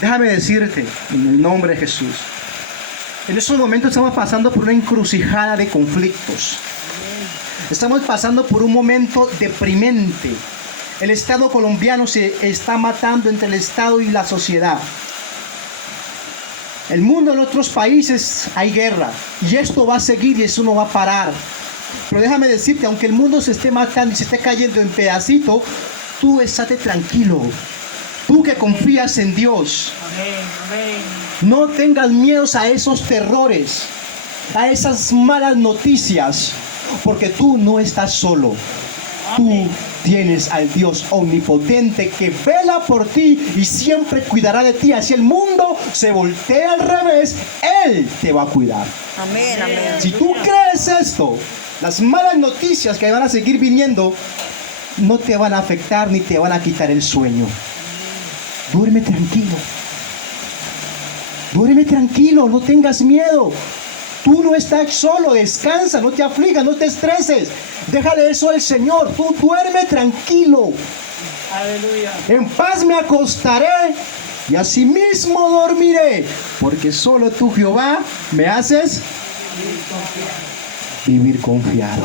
Déjame decirte, en el nombre de Jesús, en estos momentos estamos pasando por una encrucijada de conflictos. Estamos pasando por un momento deprimente. El Estado colombiano se está matando entre el Estado y la sociedad. El mundo en otros países hay guerra. Y esto va a seguir y eso no va a parar. Pero déjame decirte, aunque el mundo se esté matando y se esté cayendo en pedacitos, tú estate tranquilo. Tú que confías en Dios. Amén, amén. No tengas miedos a esos terrores, a esas malas noticias, porque tú no estás solo. Tú tienes al Dios omnipotente que vela por ti y siempre cuidará de ti. Así el mundo se voltea al revés, Él te va a cuidar. Amén, amén. Si tú crees esto, las malas noticias que van a seguir viniendo no te van a afectar ni te van a quitar el sueño. Duerme tranquilo. Duerme tranquilo, no tengas miedo. Tú no estás solo, descansa, no te afligas, no te estreses. Déjale eso al Señor. Tú duerme tranquilo. Aleluya. En paz me acostaré y asimismo dormiré, porque solo tú, Jehová, me haces vivir confiado.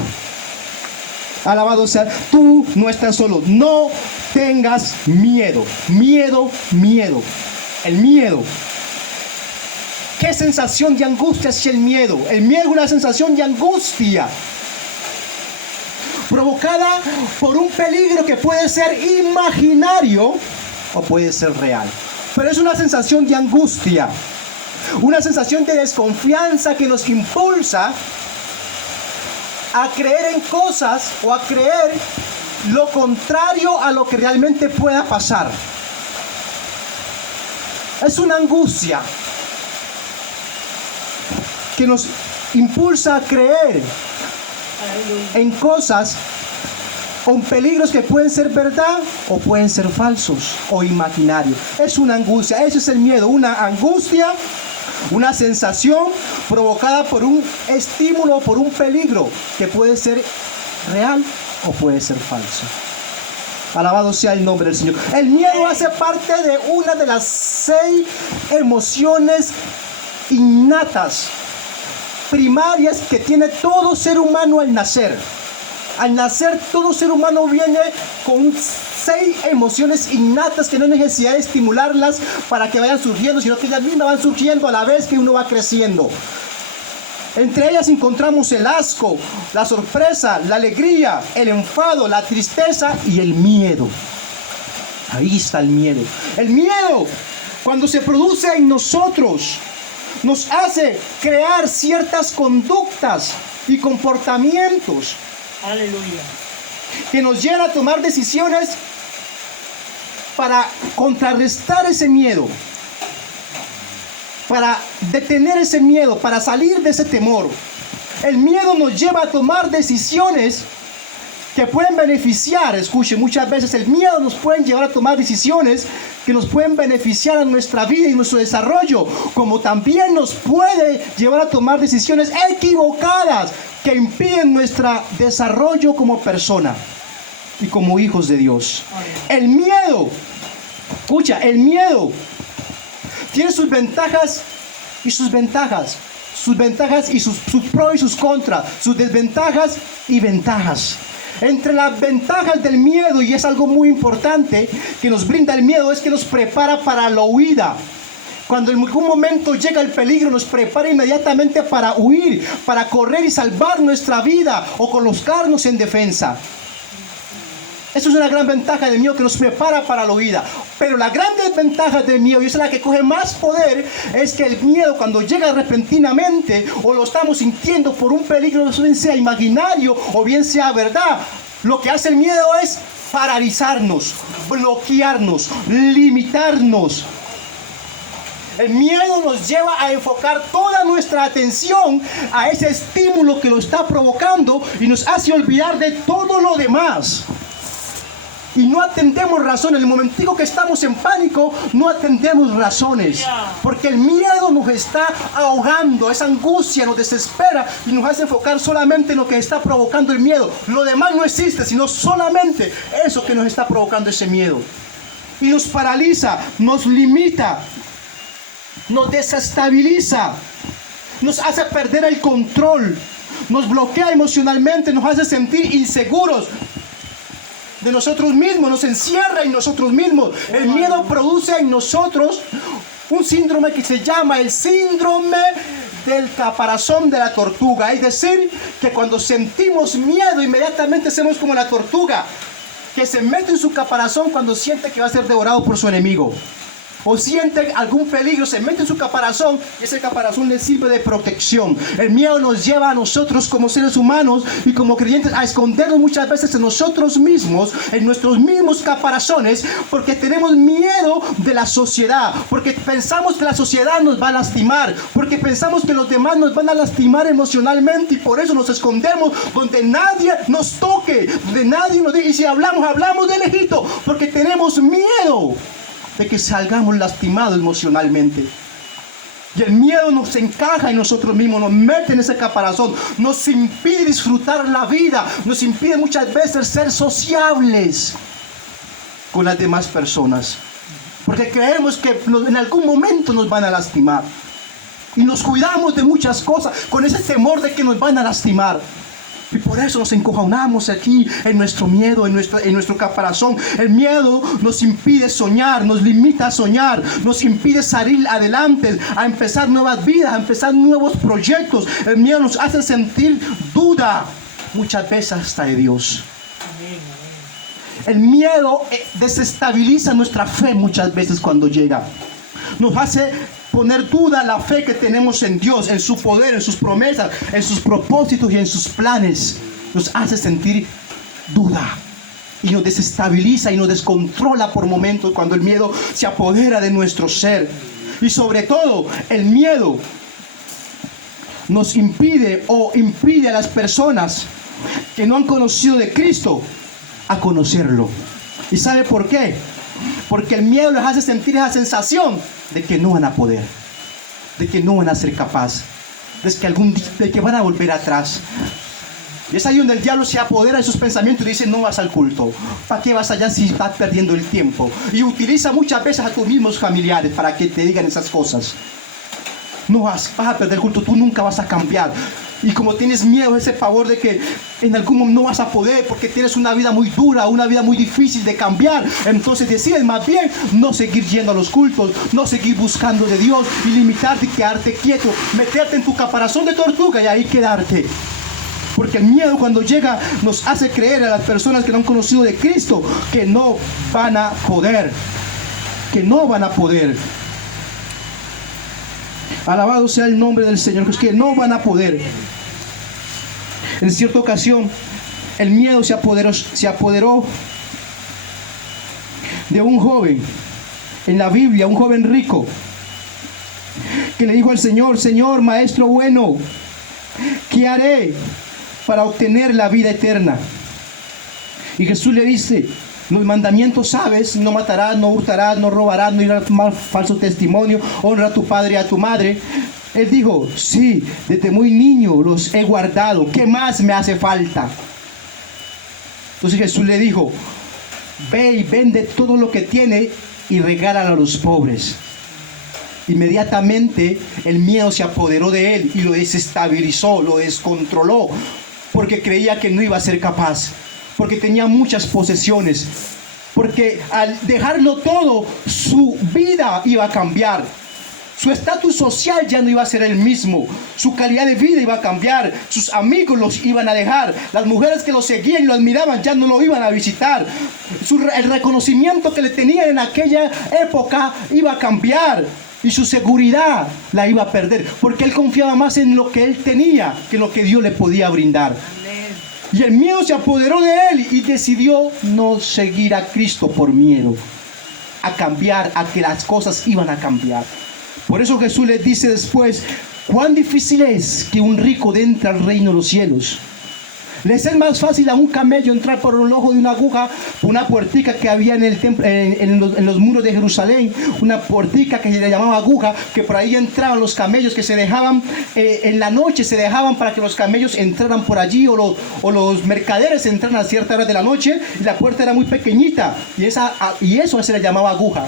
Alabado sea. Tú no estás solo. No tengas miedo. Miedo. El miedo. ¿Qué sensación de angustia es el miedo? El miedo es una sensación de angustia provocada por un peligro que puede ser imaginario o puede ser real. Pero es una sensación de angustia, una sensación de desconfianza que nos impulsa a creer en cosas o a creer lo contrario a lo que realmente pueda pasar. Es una angustia que nos impulsa a creer en cosas o en peligros que pueden ser verdad o pueden ser falsos o imaginarios. Es una angustia, ese es el miedo, una angustia, una sensación provocada por un estímulo, por un peligro que puede ser real o puede ser falso. Alabado sea el nombre del Señor. El miedo hace parte de una de las 6 emociones innatas, primarias, que tiene todo ser humano al nacer. Al nacer, todo ser humano viene con 6 emociones innatas que no hay necesidad de estimularlas para que vayan surgiendo, sino que ellas mismas van surgiendo a la vez que uno va creciendo. Entre ellas encontramos el asco, la sorpresa, la alegría, el enfado, la tristeza y el miedo. Ahí está el miedo. El miedo, cuando se produce en nosotros, nos hace crear ciertas conductas y comportamientos. Aleluya. Que nos llevan a tomar decisiones para contrarrestar ese miedo, para detener ese miedo, para salir de ese temor. El miedo nos lleva a tomar decisiones que pueden beneficiar. Escuche, muchas veces el miedo nos puede llevar a tomar decisiones que nos pueden beneficiar a nuestra vida y nuestro desarrollo, como también nos puede llevar a tomar decisiones equivocadas que impiden nuestro desarrollo como persona y como hijos de Dios. El miedo, escucha, el miedo tiene sus ventajas y sus ventajas, sus ventajas y sus pros y sus contras, sus desventajas y ventajas. Entre las ventajas del miedo, y es algo muy importante que nos brinda el miedo, es que nos prepara para la huida. Cuando en algún momento llega el peligro, nos prepara inmediatamente para huir, para correr y salvar nuestra vida o colocarnos en defensa. Eso es una gran ventaja del miedo, que nos prepara para la huida. Pero la gran desventaja del miedo, y esa es la que coge más poder, es que el miedo, cuando llega repentinamente o lo estamos sintiendo por un peligro, bien sea imaginario o bien sea verdad, lo que hace el miedo es paralizarnos, bloquearnos, limitarnos. El miedo nos lleva a enfocar toda nuestra atención a ese estímulo que lo está provocando y nos hace olvidar de todo lo demás. Y no atendemos razones. En el momentico que estamos en pánico, no atendemos razones. Porque el miedo nos está ahogando, esa angustia nos desespera y nos hace enfocar solamente en lo que está provocando el miedo. Lo demás no existe, sino solamente eso que nos está provocando ese miedo. Y nos paraliza, nos limita nos desestabiliza, nos hace perder el control, nos bloquea emocionalmente, nos hace sentir inseguros de nosotros mismos, nos encierra en nosotros mismos. El miedo produce en nosotros un síndrome que se llama el síndrome del caparazón de la tortuga. Es decir, que cuando sentimos miedo, inmediatamente hacemos como la tortuga, que se mete en su caparazón cuando siente que va a ser devorado por su enemigo, o siente algún peligro, se mete en su caparazón y ese caparazón le sirve de protección. El miedo nos lleva a nosotros como seres humanos y como creyentes a escondernos muchas veces en nosotros mismos, en nuestros mismos caparazones, porque tenemos miedo de la sociedad, porque pensamos que la sociedad nos va a lastimar, porque pensamos que los demás nos van a lastimar emocionalmente, y por eso nos escondemos donde nadie nos toque, donde nadie nos diga. Y si hablamos de lejito, porque tenemos miedo de que salgamos lastimados emocionalmente. Y el miedo nos encaja en nosotros mismos, nos mete en ese caparazón, nos impide disfrutar la vida, nos impide muchas veces ser sociables con las demás personas, porque creemos que en algún momento nos van a lastimar, y nos cuidamos de muchas cosas con ese temor de que nos van a lastimar. Y por eso nos encojonamos aquí en nuestro miedo, en nuestro caparazón. El miedo nos impide soñar, nos limita a soñar, nos impide salir adelante, a empezar nuevas vidas, a empezar nuevos proyectos. El miedo nos hace sentir duda, muchas veces hasta de Dios. El miedo desestabiliza nuestra fe muchas veces cuando llega. Nos hace poner duda la fe que tenemos en Dios, en su poder, en sus promesas, en sus propósitos y en sus planes. Nos hace sentir duda y nos desestabiliza y nos descontrola por momentos cuando el miedo se apodera de nuestro ser. Y sobre todo, el miedo nos impide a las personas que no han conocido de Cristo a conocerlo. ¿Y sabe por qué? Porque el miedo les hace sentir esa sensación de que no van a poder, de que no van a ser capaces, de que van a volver atrás. Y es ahí donde el diablo se apodera de sus pensamientos y dice: no vas al culto, ¿para qué vas allá si estás perdiendo el tiempo? Y utiliza muchas veces a tus mismos familiares para que te digan esas cosas. No vas a perder el culto, tú nunca vas a cambiar. Y como tienes miedo, ese pavor de que en algún momento no vas a poder porque tienes una vida muy dura, una vida muy difícil de cambiar, entonces decides más bien no seguir yendo a los cultos, no seguir buscando de Dios y limitarte y quedarte quieto, meterte en tu caparazón de tortuga y ahí quedarte. Porque el miedo cuando llega nos hace creer a las personas que no han conocido de Cristo que no van a poder, que no van a poder. Alabado sea el nombre del Señor, que no van a poder. En cierta ocasión, el miedo se apoderó de un joven en la Biblia, un joven rico, que le dijo al Señor: Señor, maestro bueno, ¿qué haré para obtener la vida eterna? Y Jesús le dice: los mandamientos sabes: no matarás, no hurtarás, no robarás, no dirás falso testimonio, honra a tu padre y a tu madre. Él dijo: sí, desde muy niño los he guardado, ¿qué más me hace falta? Entonces Jesús le dijo: ve y vende todo lo que tiene y regálalo a los pobres. Inmediatamente el miedo se apoderó de él y lo desestabilizó, lo descontroló, porque creía que no iba a ser capaz, porque tenía muchas posesiones, porque al dejarlo todo, su vida iba a cambiar. Su estatus social ya no iba a ser el mismo, su calidad de vida iba a cambiar, sus amigos los iban a dejar, las mujeres que lo seguían y lo admiraban ya no lo iban a visitar, el reconocimiento que le tenían en aquella época iba a cambiar y su seguridad la iba a perder, porque él confiaba más en lo que él tenía que en lo que Dios le podía brindar. Y el miedo se apoderó de él y decidió no seguir a Cristo por miedo a cambiar, a que las cosas iban a cambiar. Por eso Jesús les dice después: cuán difícil es que un rico entre al reino de los cielos. Les es más fácil a un camello entrar por el ojo de una aguja, una puertica que había en el templo, en los muros de Jerusalén, una puertica que se le llamaba aguja, que por ahí entraban los camellos, que se dejaban en la noche, se dejaban para que los camellos entraran por allí, o los mercaderes entraran a cierta hora de la noche, y la puerta era muy pequeñita, y eso se le llamaba aguja.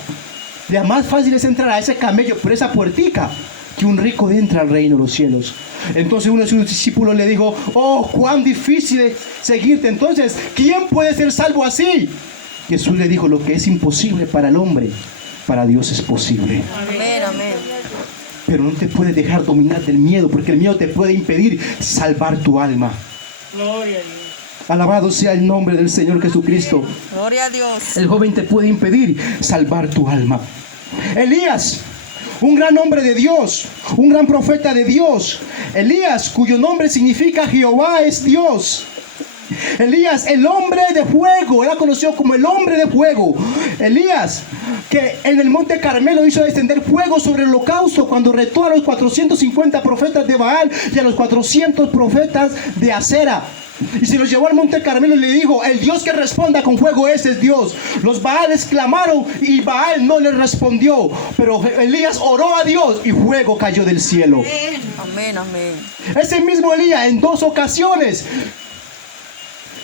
Ya más fácil es entrar a ese camello por esa puertica que un rico entra al reino de los cielos. Entonces uno de sus discípulos le dijo: oh, cuán difícil es seguirte. Entonces, ¿quién puede ser salvo así? Jesús le dijo: lo que es imposible para el hombre, para Dios es posible. Amén, amén. Pero no te puedes dejar dominar del miedo, porque el miedo te puede impedir salvar tu alma. Gloria a Dios. Alabado sea el nombre del Señor Jesucristo. Gloria a Dios. El joven te puede impedir salvar tu alma. Elías, un gran hombre de Dios, un gran profeta de Dios. Elías, cuyo nombre significa Jehová es Dios. Elías, el hombre de fuego, era conocido como el hombre de fuego. Elías, que en el monte Carmelo hizo descender fuego sobre el holocausto cuando retó a los 450 profetas de Baal y a los 400 profetas de Acera. Y se los llevó al monte Carmelo y le dijo: el Dios que responda con fuego, ese es Dios. Los Baales clamaron y Baal no les respondió, pero Elías oró a Dios y fuego cayó del cielo. Amén, amén. Ese mismo Elías en 2 ocasiones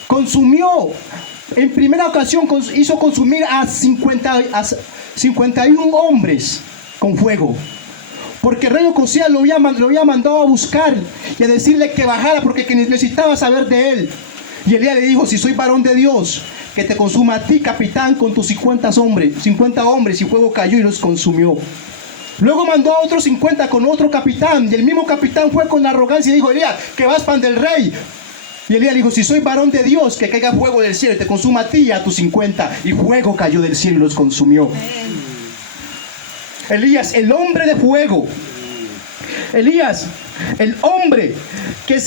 consumió. En primera ocasión hizo consumir a 51 hombres con fuego, porque el rey Ocosías lo había mandado a buscar y a decirle que bajara, porque que necesitaba saber de él. Y Elías le dijo: si soy varón de Dios, que te consuma a ti, capitán, con tus 50 hombres. Y fuego cayó y los consumió. Luego mandó a otros 50 con otro capitán, y el mismo capitán fue con arrogancia y dijo: Elías, que vas pan del rey. Y Elías dijo: si soy varón de Dios, que caiga fuego del cielo y te consuma a ti y a tus 50. Y fuego cayó del cielo y los consumió. Elías, el hombre de fuego. Elías, el hombre que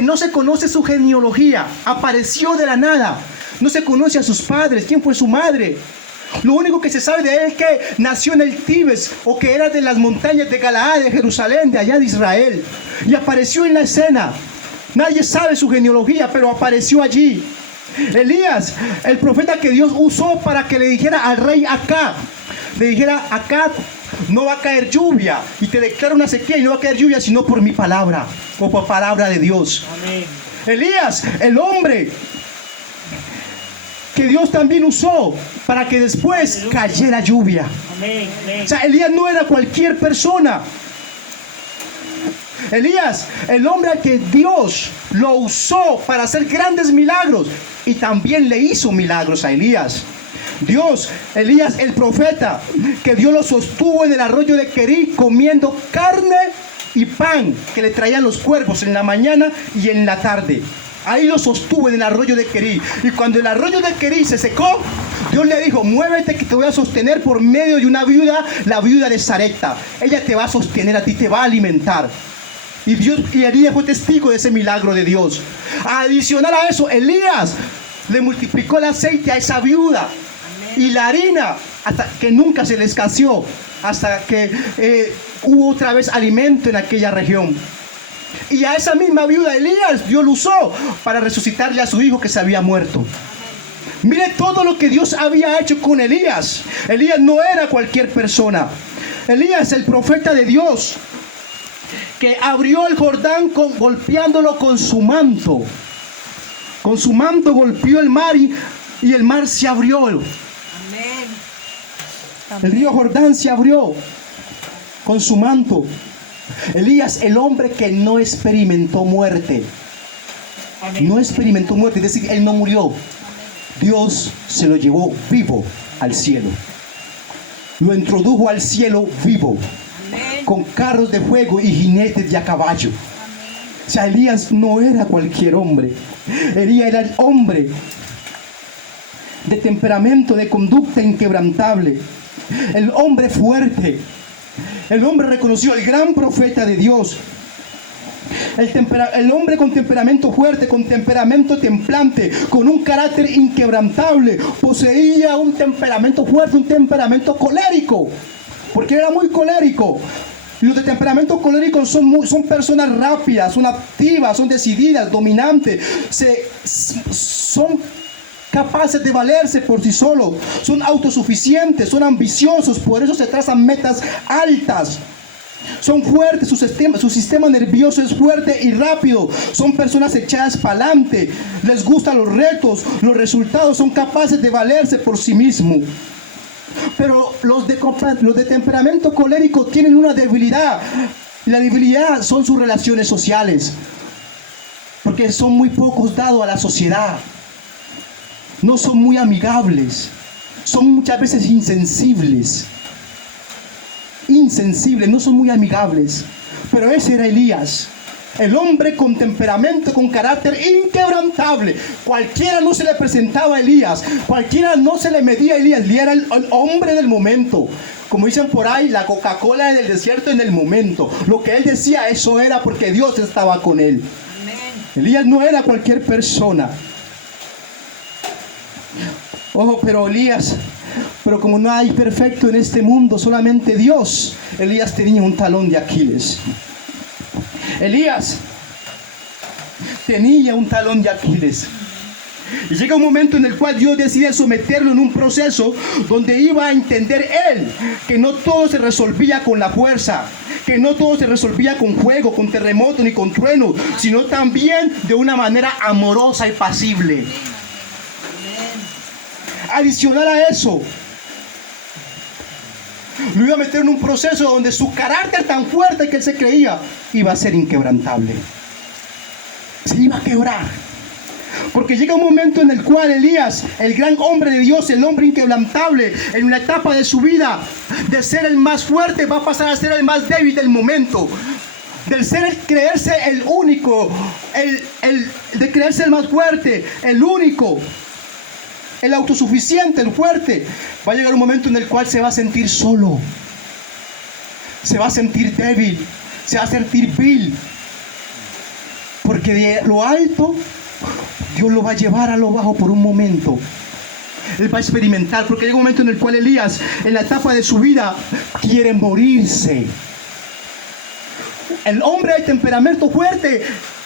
no se conoce su genealogía, apareció de la nada. No se conoce a sus padres, quién fue su madre. Lo único que se sabe de él es que nació en el Tibes, o que era de las montañas de Galaad, de Jerusalén, de allá de Israel. Y apareció en la escena. Nadie sabe su genealogía, pero apareció allí. Elías, el profeta que Dios usó para que le dijera al rey Acab, le dijera: Acab, no va a caer lluvia, y te declaro una sequía, y no va a caer lluvia sino por mi palabra, o por palabra de Dios. Amén. Elías, el hombre que Dios también usó para que después cayera lluvia. Amén. Amén. O sea, Elías no era cualquier persona. Elías, el hombre al que Dios lo usó para hacer grandes milagros, y también le hizo milagros a Elías. Dios, Elías, el profeta, que Dios lo sostuvo en el arroyo de Querí comiendo carne y pan que le traían los cuervos en la mañana y en la tarde. Ahí lo sostuvo en el arroyo de Querí. Y cuando el arroyo de Querí se secó, Dios le dijo: muévete, que te voy a sostener por medio de una viuda, la viuda de Sarepta. Ella te va a sostener a ti, te va a alimentar. Y Elías fue testigo de ese milagro de Dios. Adicional a eso, Elías le multiplicó el aceite a esa viuda y la harina, hasta que nunca se le escaseó, hasta que hubo otra vez alimento en aquella región. Y a esa misma viuda Elías Dios lo usó para resucitarle a su hijo que se había muerto. Mire todo lo que Dios había hecho con Elías. Elías no era cualquier persona. Elías, el profeta de Dios, que abrió el Jordán golpeándolo con su manto. Con su manto golpeó el mar y el mar se abrió. Amén. El río Jordán se abrió con su manto. Elías, el hombre que no experimentó muerte. Amén. No experimentó muerte, es decir, él no murió. Dios se lo llevó vivo al cielo. Lo introdujo al cielo vivo, con carros de fuego y jinetes de a caballo. O sea, Elías no era cualquier hombre. Elías era el hombre de temperamento, de conducta inquebrantable. El hombre fuerte. El hombre reconocido, el gran profeta de Dios. El hombre con temperamento fuerte, con temperamento templante, con un carácter inquebrantable. Poseía un temperamento fuerte, un temperamento colérico, porque era muy colérico. Y los de temperamento colérico son personas rápidas, son activas, son decididas, dominantes. Son capaces de valerse por sí solos, son autosuficientes, son ambiciosos, por eso se trazan metas altas. Son fuertes, su sistema nervioso es fuerte y rápido. Son personas echadas para adelante, les gustan los retos, los resultados, son capaces de valerse por sí mismos. Pero los de temperamento colérico tienen una debilidad. La debilidad son sus relaciones sociales, porque son muy pocos dados a la sociedad. No son muy amigables. Son muchas veces insensibles. Insensibles, no son muy amigables. Pero ese era Elías. El hombre con temperamento, con carácter inquebrantable. Cualquiera no se le presentaba a Elías. Cualquiera no se le medía a Elías. Elías era el hombre del momento. Como dicen por ahí, la Coca-Cola en el desierto en el momento. Lo que él decía, eso era porque Dios estaba con él. Elías no era cualquier persona. Ojo, pero como no hay perfecto en este mundo, solamente Dios, Elías tenía un talón de Aquiles. Elías tenía un talón de Aquiles. Y llega un momento en el cual Dios decide someterlo en un proceso donde iba a entender él que no todo se resolvía con la fuerza, que no todo se resolvía con fuego, con terremoto ni con trueno, sino también de una manera amorosa y pasible. Adicional a eso, lo iba a meter en un proceso donde su carácter tan fuerte que él se creía iba a ser inquebrantable. Se iba a quebrar. Porque llega un momento en el cual Elías, el gran hombre de Dios, el hombre inquebrantable, en una etapa de su vida, de ser el más fuerte, va a pasar a ser el más débil del momento. Del creerse el único, de creerse el más fuerte, el único, el autosuficiente, el fuerte. Va a llegar un momento en el cual se va a sentir solo. Se va a sentir débil. Se va a sentir vil. Porque de lo alto, Dios lo va a llevar a lo bajo por un momento. Él va a experimentar, porque llega un momento en el cual Elías, en la etapa de su vida, quiere morirse. El hombre de temperamento fuerte,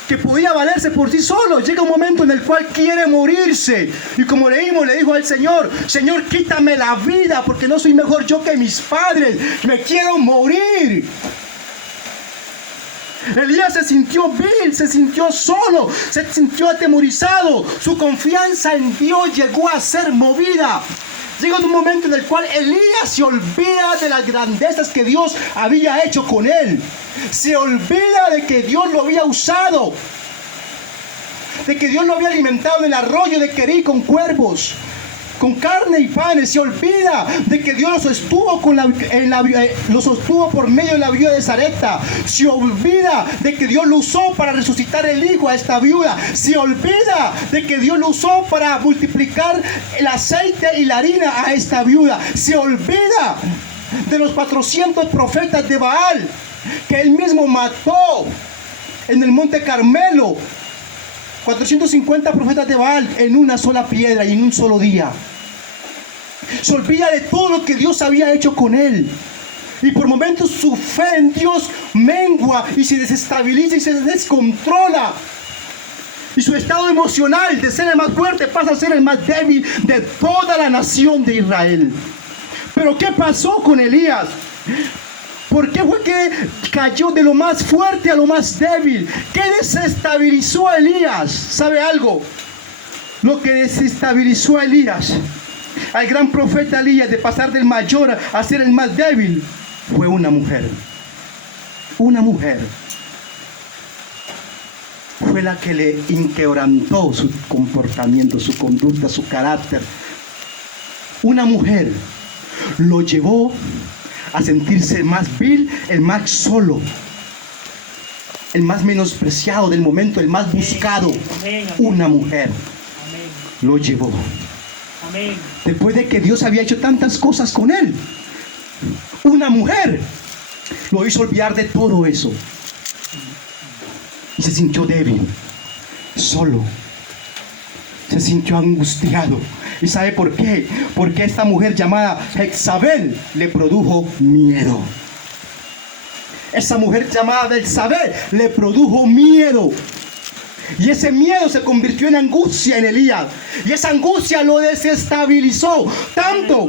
que podía valerse por sí solo, llega un momento en el cual quiere morirse. Y como leímos, le dijo al Señor: Señor, quítame la vida, porque no soy mejor yo que mis padres. Me quiero morir. Elías se sintió vil, se sintió solo, se sintió atemorizado. Su confianza en Dios llegó a ser movida. Llega un momento en el cual Elías se olvida de las grandezas que Dios había hecho con él. Se olvida de que Dios lo había usado, de que Dios lo había alimentado en el arroyo de Querí con cuervos, con carne y panes. Se olvida de que Dios los sostuvo, los sostuvo por medio de la viuda de Sarepta. Se olvida de que Dios lo usó para resucitar el hijo a esta viuda. Se olvida de que Dios lo usó para multiplicar el aceite y la harina a esta viuda. Se olvida de los 400 profetas de Baal que él mismo mató en el monte Carmelo. 450 profetas de Baal en una sola piedra y en un solo día. Se olvida de todo lo que Dios había hecho con él. Y por momentos su fe en Dios mengua y se desestabiliza y se descontrola. Y su estado emocional de ser el más fuerte pasa a ser el más débil de toda la nación de Israel. Pero ¿qué pasó con Elías? ¿Por qué fue que cayó de lo más fuerte a lo más débil? ¿Qué desestabilizó a Elías? ¿Sabe algo? Lo que desestabilizó a Elías, al gran profeta Elías, de pasar del mayor a ser el más débil, fue una mujer. Una mujer fue la que le inquebrantó su comportamiento, su conducta, su carácter. Una mujer lo llevó a sentirse el más vil, el más solo, el más menospreciado del momento, el más buscado. Una mujer lo llevó. Después de que Dios había hecho tantas cosas con él, una mujer lo hizo olvidar de todo eso. Y se sintió débil, solo. Se sintió angustiado. ¿Y sabe por qué? Porque esta mujer llamada Jezabel le produjo miedo. Esa mujer llamada Jezabel le produjo miedo. Y ese miedo se convirtió en angustia en Elías. Y esa angustia lo desestabilizó. Tanto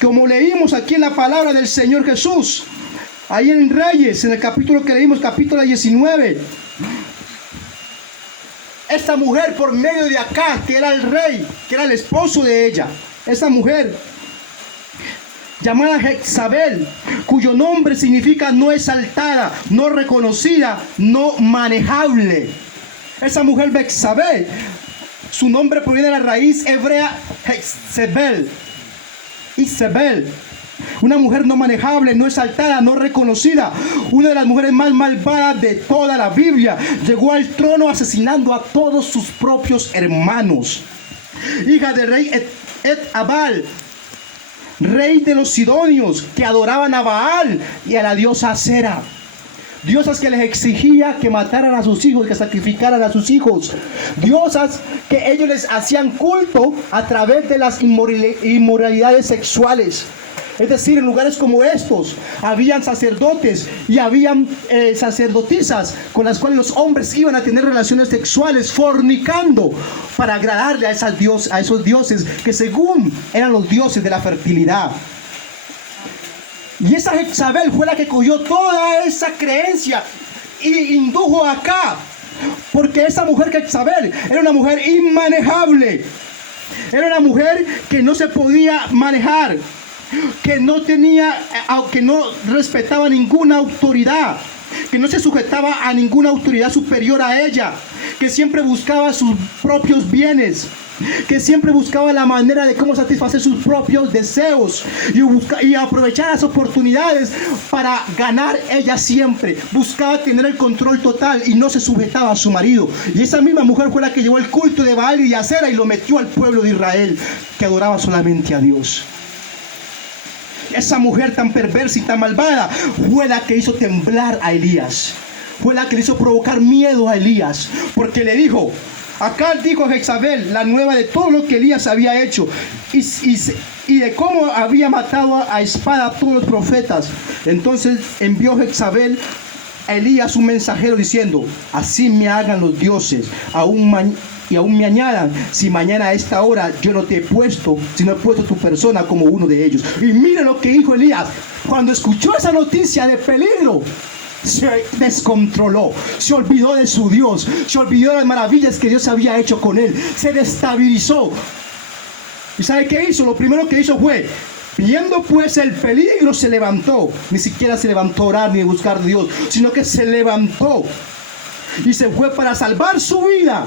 como leímos aquí en la palabra del Señor Jesús. Ahí en Reyes, en el capítulo que leímos, capítulo 19. Esta mujer, por medio de Acaz, que era el rey, que era el esposo de ella, esa mujer llamada Jezabel, cuyo nombre significa no exaltada, no reconocida, no manejable. Esa mujer Jezabel, su nombre proviene de la raíz hebrea Jezebel, Isabel. Una mujer no manejable, no exaltada, no reconocida. Una de las mujeres más malvadas de toda la Biblia. Llegó al trono asesinando a todos sus propios hermanos. Hija del rey Et-Abal, rey de los sidonios, que adoraban a Baal y a la diosa Acera. Diosas que les exigía que mataran a sus hijos, que sacrificaran a sus hijos. Diosas que ellos les hacían culto a través de las inmoralidades sexuales. Es decir, en lugares como estos habían sacerdotes y habían sacerdotisas con las cuales los hombres iban a tener relaciones sexuales, fornicando para agradarle a esos dioses que según eran los dioses de la fertilidad. Y esa Jezabel fue la que cogió toda esa creencia y indujo acá. Porque esa mujer Jezabel era una mujer inmanejable. Era una mujer que no se podía manejar, que no tenía, que no respetaba ninguna autoridad, que no se sujetaba a ninguna autoridad superior a ella, que siempre buscaba sus propios bienes, que siempre buscaba la manera de cómo satisfacer sus propios deseos y aprovechar las oportunidades para ganar. Ella siempre buscaba tener el control total y no se sujetaba a su marido. Y esa misma mujer fue la que llevó el culto de Baal y de Acera y lo metió al pueblo de Israel, que adoraba solamente a Dios. Esa mujer tan perversa y tan malvada fue la que hizo temblar a Elías. Fue la que le hizo provocar miedo a Elías, porque le dijo, acá dijo Jezabel, la nueva de todo lo que Elías había hecho y de cómo había matado a espada a todos los profetas. Entonces envió Jezabel a Elías un mensajero diciendo, así me hagan los dioses, aún me añadan, si mañana a esta hora yo no te he puesto, sino he puesto tu persona como uno de ellos. Y mire lo que dijo Elías, cuando escuchó esa noticia de peligro, se descontroló, se olvidó de su Dios, se olvidó de las maravillas que Dios había hecho con él, se destabilizó. ¿Y sabe qué hizo? Lo primero que hizo fue, viendo pues el peligro, se levantó. Ni siquiera se levantó a orar ni a buscar a Dios, sino que se levantó y se fue para salvar su vida.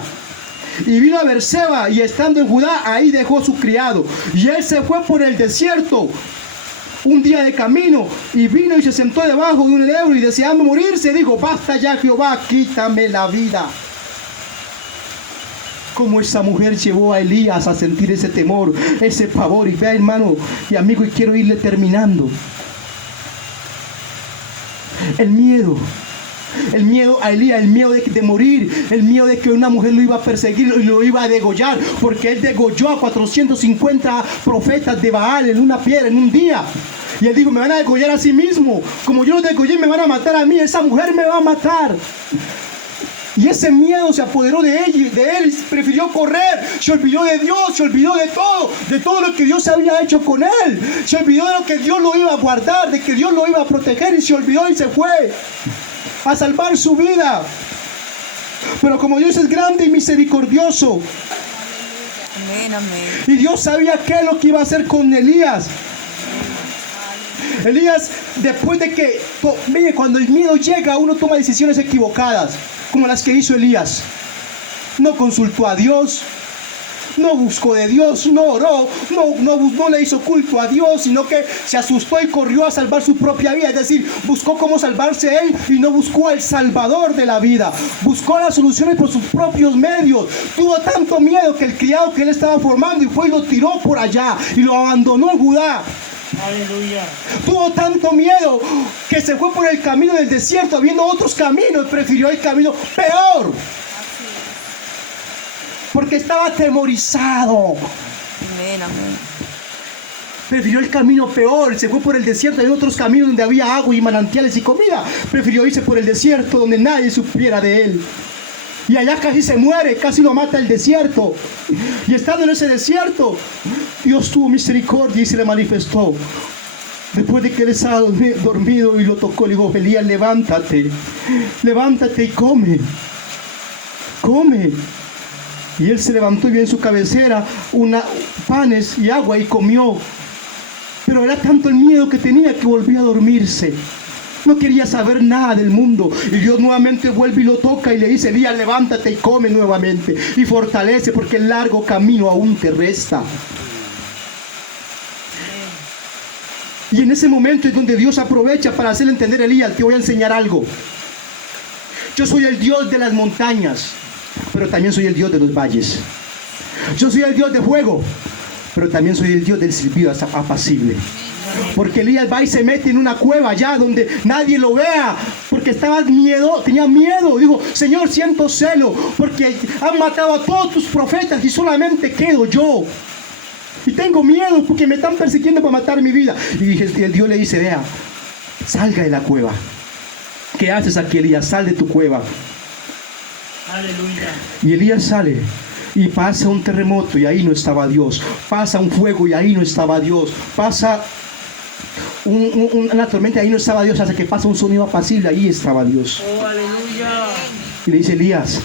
Y vino a Berseba, y estando en Judá, ahí dejó a su criado. Y él se fue por el desierto un día de camino, y vino y se sentó debajo de un enebro, y deseando morirse, dijo, basta ya, Jehová, quítame la vida. Como esa mujer llevó a Elías a sentir ese temor, ese pavor. Y vea, hermano y amigo, y quiero irle terminando. El miedo a Elías, el miedo de morir, el miedo de que una mujer lo iba a perseguir y lo iba a degollar, porque él degolló a 450 profetas de Baal en una piedra, en un día. Y él dijo, me van a degollar a sí mismo, como yo los degollé, me van a matar a mí, esa mujer me va a matar. Y ese miedo se apoderó de él, prefirió correr, se olvidó de Dios, se olvidó de todo lo que Dios había hecho con él, se olvidó de lo que Dios lo iba a guardar, de que Dios lo iba a proteger, y se olvidó y se fue a salvar su vida. Pero como Dios es grande y misericordioso, Amén, amén. y Dios sabía qué es lo que iba a hacer con Elías. Elías, después de que, mire, cuando el miedo llega, uno toma decisiones equivocadas, como las que hizo Elías. No consultó a Dios, no buscó de Dios, no oró, no le hizo culto a Dios, sino que se asustó y corrió a salvar su propia vida. Es decir, buscó cómo salvarse él y no buscó al Salvador de la vida. Buscó las soluciones por sus propios medios. Tuvo tanto miedo que el criado que él estaba formando y fue y lo tiró por allá y lo abandonó en Judá. Aleluya. Tuvo tanto miedo que se fue por el camino del desierto, viendo otros caminos, prefirió el camino peor. Porque estaba atemorizado. Amén, amén. Prefirió el camino peor, se fue por el desierto. Hay otros caminos donde había agua y manantiales y comida. Prefirió irse por el desierto donde nadie supiera de él. Y allá casi se muere, casi lo mata el desierto. Y estando en ese desierto, Dios tuvo misericordia y se le manifestó. Después de que él estaba dormido y lo tocó, le dijo, Elías, levántate y come. Y él se levantó y vio en su cabecera panes y agua y comió. Pero era tanto el miedo que tenía que volvía a dormirse. No quería saber nada del mundo. Y Dios nuevamente vuelve y lo toca y le dice: Elías, levántate y come nuevamente. Y fortalece, porque el largo camino aún te resta. Y en ese momento es donde Dios aprovecha para hacerle entender a Elías: te voy a enseñar algo. Yo soy el Dios de las montañas, pero también soy el Dios de los valles. Yo soy el Dios de fuego, pero también soy el Dios del silbido apacible. Porque Elías va y se mete en una cueva allá donde nadie lo vea, porque tenía miedo. Dijo: Señor, siento celo, porque han matado a todos tus profetas y solamente quedo yo. Y tengo miedo porque me están persiguiendo para matar mi vida. Y el Dios le dice: vea, salga de la cueva. ¿Qué haces aquí, Elías? Sal de tu cueva. Aleluya. Y Elías sale. Y pasa un terremoto y ahí no estaba Dios. Pasa un fuego y ahí no estaba Dios. Pasa una tormenta y ahí no estaba Dios. Hasta que pasa un sonido apacible, ahí estaba Dios. Oh, aleluya. Y le dice: Elías,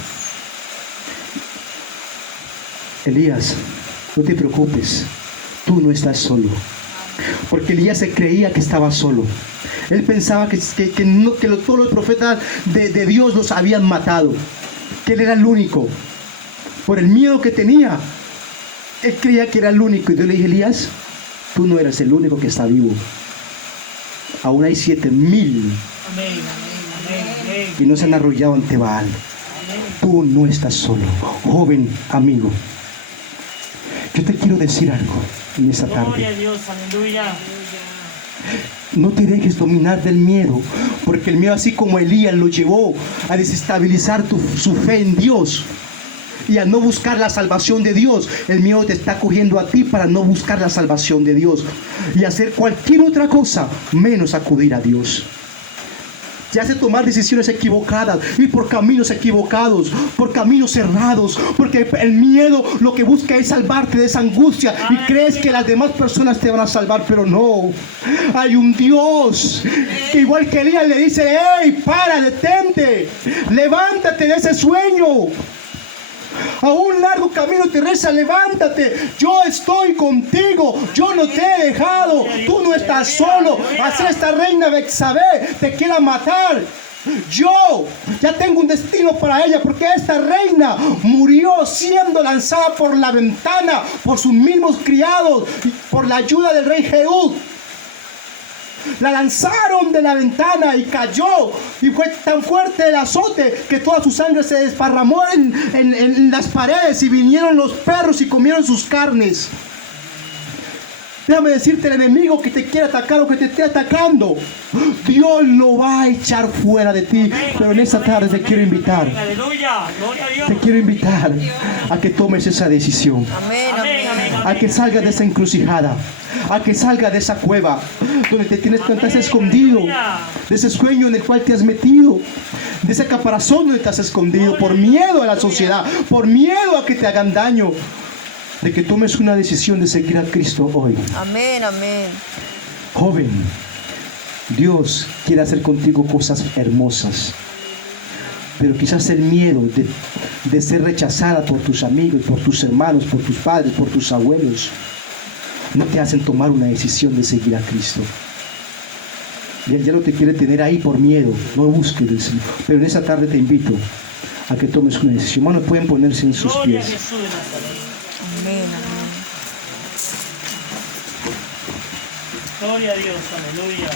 no te preocupes, tú no estás solo. Porque Elías se creía que estaba solo. Él pensaba que todos los profetas de Dios los habían matado, que él era el único. Por el miedo que tenía, él creía que era el único. Y yo le dije: Elías, tú no eres el único que está vivo. Aún hay 7,000 Amén, amén, amén. y no se han arrollado ante Baal. Tú no estás solo, joven amigo. Yo te quiero decir algo en esta Gloria tarde. a Dios, aleluya. No te dejes dominar del miedo, porque el miedo, así como Elías lo llevó a desestabilizar su fe en Dios y a no buscar la salvación de Dios, el miedo te está cogiendo a ti para no buscar la salvación de Dios y hacer cualquier otra cosa menos acudir a Dios. Te hace tomar decisiones equivocadas, ir por caminos equivocados, por caminos cerrados, porque el miedo lo que busca es salvarte de esa angustia y crees que las demás personas te van a salvar, pero no. Hay un Dios que, igual que Elías, le dice: hey, para, detente, levántate de ese sueño. A un largo camino te resta, levántate, yo estoy contigo, yo no te he dejado, tú no estás solo. Así esta reina Betsabé te quiera matar, yo ya tengo un destino para ella, porque esta reina murió siendo lanzada por la ventana por sus mismos criados y por la ayuda del rey Jehú. La lanzaron de la ventana y cayó, y fue tan fuerte el azote que toda su sangre se desparramó en las paredes, y vinieron los perros y comieron sus carnes. Déjame decirte: el enemigo que te quiere atacar o que te esté atacando, Dios lo va a echar fuera de ti. Pero en esta tarde te quiero invitar, Aleluya. Gloria a Dios. te quiero invitar a que tomes esa decisión, Amén, Amén, amén. amén. a que salgas de esa encrucijada, a que salgas de esa cueva donde estás escondido, de ese sueño en el cual te has metido, de ese caparazón donde te has escondido por miedo a la sociedad, por miedo a que te hagan daño. De que tomes una decisión de seguir a Cristo hoy. Amén, amén. Joven, Dios quiere hacer contigo cosas hermosas, pero quizás el miedo de ser rechazada por tus amigos, por tus hermanos, por tus padres, por tus abuelos, no te hacen tomar una decisión de seguir a Cristo. Y Él ya no te quiere tener ahí por miedo. No busques, pero en esa tarde te invito a que tomes una decisión. Hermanos, pueden ponerse en sus Gloria a pies. Jesús de Nazaret. Amén, amén. Gloria a Dios, aleluya.